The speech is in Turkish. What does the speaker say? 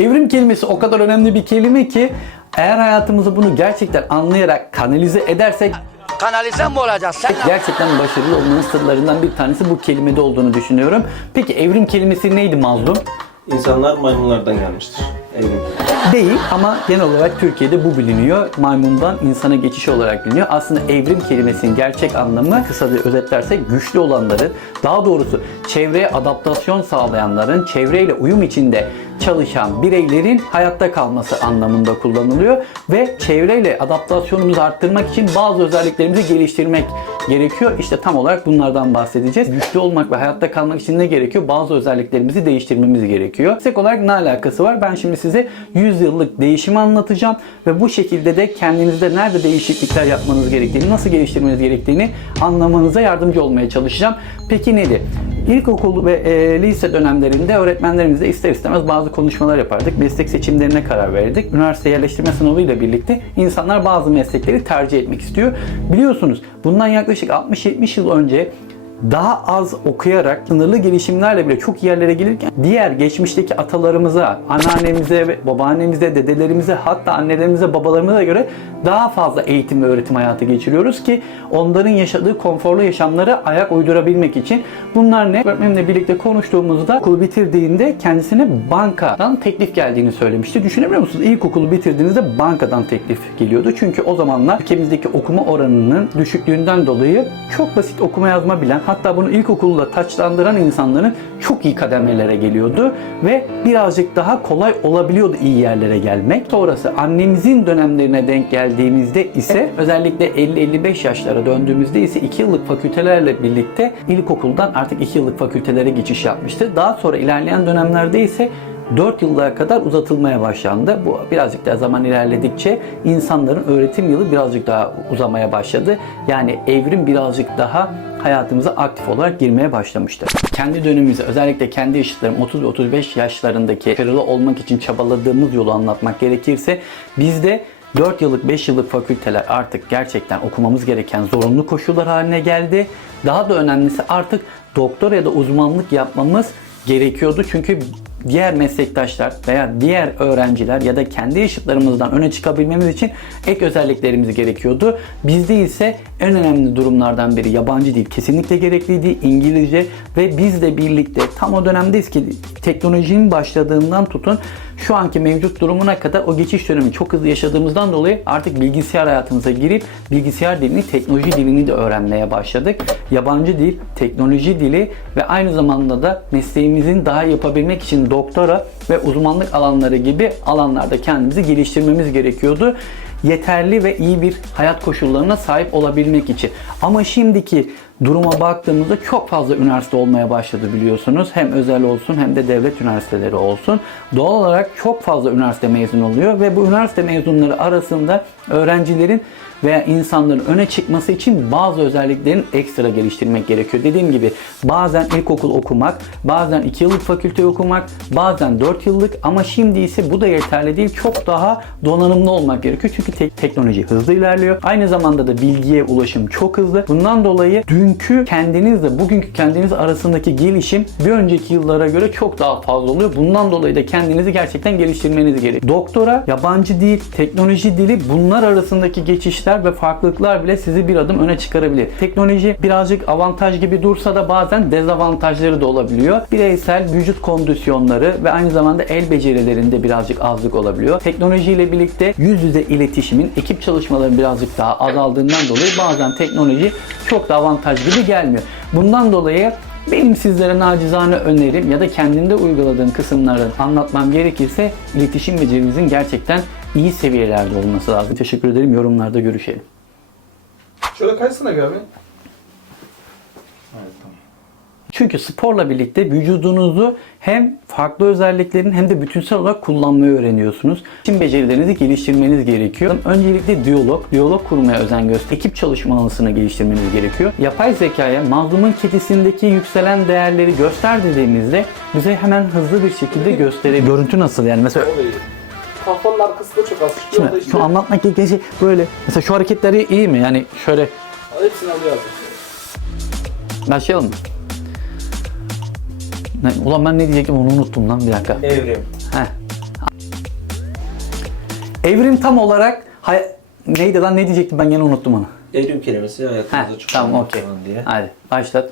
Evrim kelimesi o kadar önemli bir kelime ki eğer hayatımızı bunu gerçekten anlayarak kanalize edersek Kanalize mi olacağız? Sen gerçekten başarılı olmanın sırlarından bir tanesi bu kelimede olduğunu düşünüyorum. Peki evrim kelimesi neydi mazlum? İnsanlar maymunlardan gelmiştir. Evrim. Değil ama genel olarak Türkiye'de bu biliniyor. Maymundan insana geçiş olarak biliniyor. Aslında evrim kelimesinin gerçek anlamı kısaca özetlersek güçlü olanların, daha doğrusu çevreye adaptasyon sağlayanların, çevreyle uyum içinde çalışan bireylerin hayatta kalması anlamında kullanılıyor ve çevreyle adaptasyonumuzu arttırmak için bazı özelliklerimizi geliştirmek gerekiyor. İşte tam olarak bunlardan bahsedeceğiz. Güçlü olmak ve hayatta kalmak için ne gerekiyor? Bazı özelliklerimizi değiştirmemiz gerekiyor. Tek olarak ne alakası var? Ben şimdi size 100 yıllık değişimi anlatacağım ve bu şekilde de kendinizde nerede değişiklikler yapmanız gerektiğini, nasıl geliştirmeniz gerektiğini anlamanıza yardımcı olmaya çalışacağım. Peki nedir? İlkokul ve e, lise dönemlerinde öğretmenlerimizle ister istemez bazı konuşmalar yapardık. Meslek seçimlerine karar verirdik. Üniversite yerleştirme sınavıyla birlikte insanlar bazı meslekleri tercih etmek istiyor. Biliyorsunuz bundan yaklaşık 60-70 yıl önce daha az okuyarak sınırlı gelişimlerle bile çok yerlere gelirken diğer geçmişteki atalarımıza, anneannemize, babaannemize, dedelerimize hatta annelerimize, babalarımıza göre daha fazla eğitim ve öğretim hayatı geçiriyoruz ki onların yaşadığı konforlu yaşamlara ayak uydurabilmek için. Bunlar ne? Öğretmenimle birlikte konuştuğumuzda okulu bitirdiğinde kendisine bankadan teklif geldiğini söylemişti. Düşünebiliyor musunuz? İlkokulu bitirdiğinizde bankadan teklif geliyordu. Çünkü o zamanlar ülkemizdeki okuma oranının düşüklüğünden dolayı çok basit okuma yazma bilen hatta bunu ilkokulda taçlandıran insanların çok iyi kademelere geliyordu ve birazcık daha kolay olabiliyordu iyi yerlere gelmek. Sonrası annemizin dönemlerine denk geldiğimizde ise özellikle 50-55 yaşlara döndüğümüzde ise 2 yıllık fakültelerle birlikte ilkokuldan artık 2 yıllık fakültelere geçiş yapmıştı. Daha sonra ilerleyen dönemlerde ise 4 yıllara kadar uzatılmaya başlandı. Bu birazcık daha zaman ilerledikçe insanların öğretim yılı birazcık daha uzamaya başladı. Yani evrim birazcık daha hayatımıza aktif olarak girmeye başlamıştı. Kendi dönemimizi özellikle kendi yaşıtlarım 30 ve 35 yaşlarındaki başarılı olmak için çabaladığımız yolu anlatmak gerekirse bizde 4 yıllık 5 yıllık fakülteler artık gerçekten okumamız gereken zorunlu koşullar haline geldi. Daha da önemlisi artık doktor ya da uzmanlık yapmamız gerekiyordu. Çünkü diğer meslektaşlar veya diğer öğrenciler ya da kendi yaşıtlarımızdan öne çıkabilmemiz için ek özelliklerimiz gerekiyordu. Bizde ise en önemli durumlardan biri yabancı dil kesinlikle gerekliydi. İngilizce ve bizle birlikte tam o dönemdeyiz ki teknolojinin başladığından tutun şu anki mevcut durumuna kadar o geçiş dönemi çok hızlı yaşadığımızdan dolayı artık bilgisayar hayatımıza girip bilgisayar dilini, teknoloji dilini de öğrenmeye başladık. Yabancı dil, teknoloji dili ve aynı zamanda da mesleğimizin daha yapabilmek için doktora ve uzmanlık alanları gibi alanlarda kendimizi geliştirmemiz gerekiyordu. Yeterli ve iyi bir hayat koşullarına sahip olabilmek için. Ama şimdiki duruma baktığımızda çok fazla üniversite olmaya başladı biliyorsunuz. Hem özel olsun hem de devlet üniversiteleri olsun. Doğal olarak çok fazla üniversite mezun oluyor ve bu üniversite mezunları arasında öğrencilerin veya insanların öne çıkması için bazı özelliklerin ekstra geliştirmek gerekiyor. Dediğim gibi bazen ilkokul okumak, bazen 2 yıllık fakülte okumak, bazen 4 yıllık ama şimdi ise bu da yeterli değil. Çok daha donanımlı olmak gerekiyor. Çünkü tek- teknoloji hızlı ilerliyor. Aynı zamanda da bilgiye ulaşım çok hızlı. Bundan dolayı dünkü kendinizle bugünkü kendiniz arasındaki gelişim bir önceki yıllara göre çok daha fazla oluyor. Bundan dolayı da kendinizi gerçekten geliştirmeniz gerekiyor. Doktora, yabancı dil, teknoloji dili bunlar arasındaki geçişler ve farklılıklar bile sizi bir adım öne çıkarabilir. Teknoloji birazcık avantaj gibi dursa da bazen dezavantajları da olabiliyor. Bireysel vücut kondisyonları ve aynı zamanda el becerilerinde birazcık azlık olabiliyor. Teknolojiyle birlikte yüz yüze iletişimin, ekip çalışmaların birazcık daha azaldığından dolayı bazen teknoloji çok da avantaj gibi gelmiyor. Bundan dolayı benim sizlere nacizane önerim ya da kendimde uyguladığım kısımları anlatmam gerekirse iletişim becerinizin gerçekten iyi seviyelerde olması lazım. Teşekkür ederim. Yorumlarda görüşelim. Şöyle kaçsana bir abi. Çünkü sporla birlikte vücudunuzu hem farklı özelliklerin hem de bütünsel olarak kullanmayı öğreniyorsunuz. Şimdi becerilerinizi geliştirmeniz gerekiyor. Öncelikle diyalog, diyalog kurmaya özen göster. Ekip çalışmasını geliştirmeniz gerekiyor. Yapay zekaya mazlumun kedisindeki yükselen değerleri göster dediğimizde bize hemen hızlı bir şekilde gösterir. Görüntü nasıl yani? Mesela. Kafanın arkası da çok az çıkıyor. da Şimdi işte şu anlatmak gereken şey böyle. Mesela şu hareketleri iyi mi? Yani şöyle hepsini alıyor abi. başlayalım mı? Ne, ulan ben ne diyecektim onu unuttum lan bir dakika. Evrim. Heh. Evrim tam olarak hay- neydi lan ne diyecektim ben yine unuttum onu. Evrim kelimesi hayatımızda Heh, çok tamam, önemli okey. olan diye. Hadi başlat.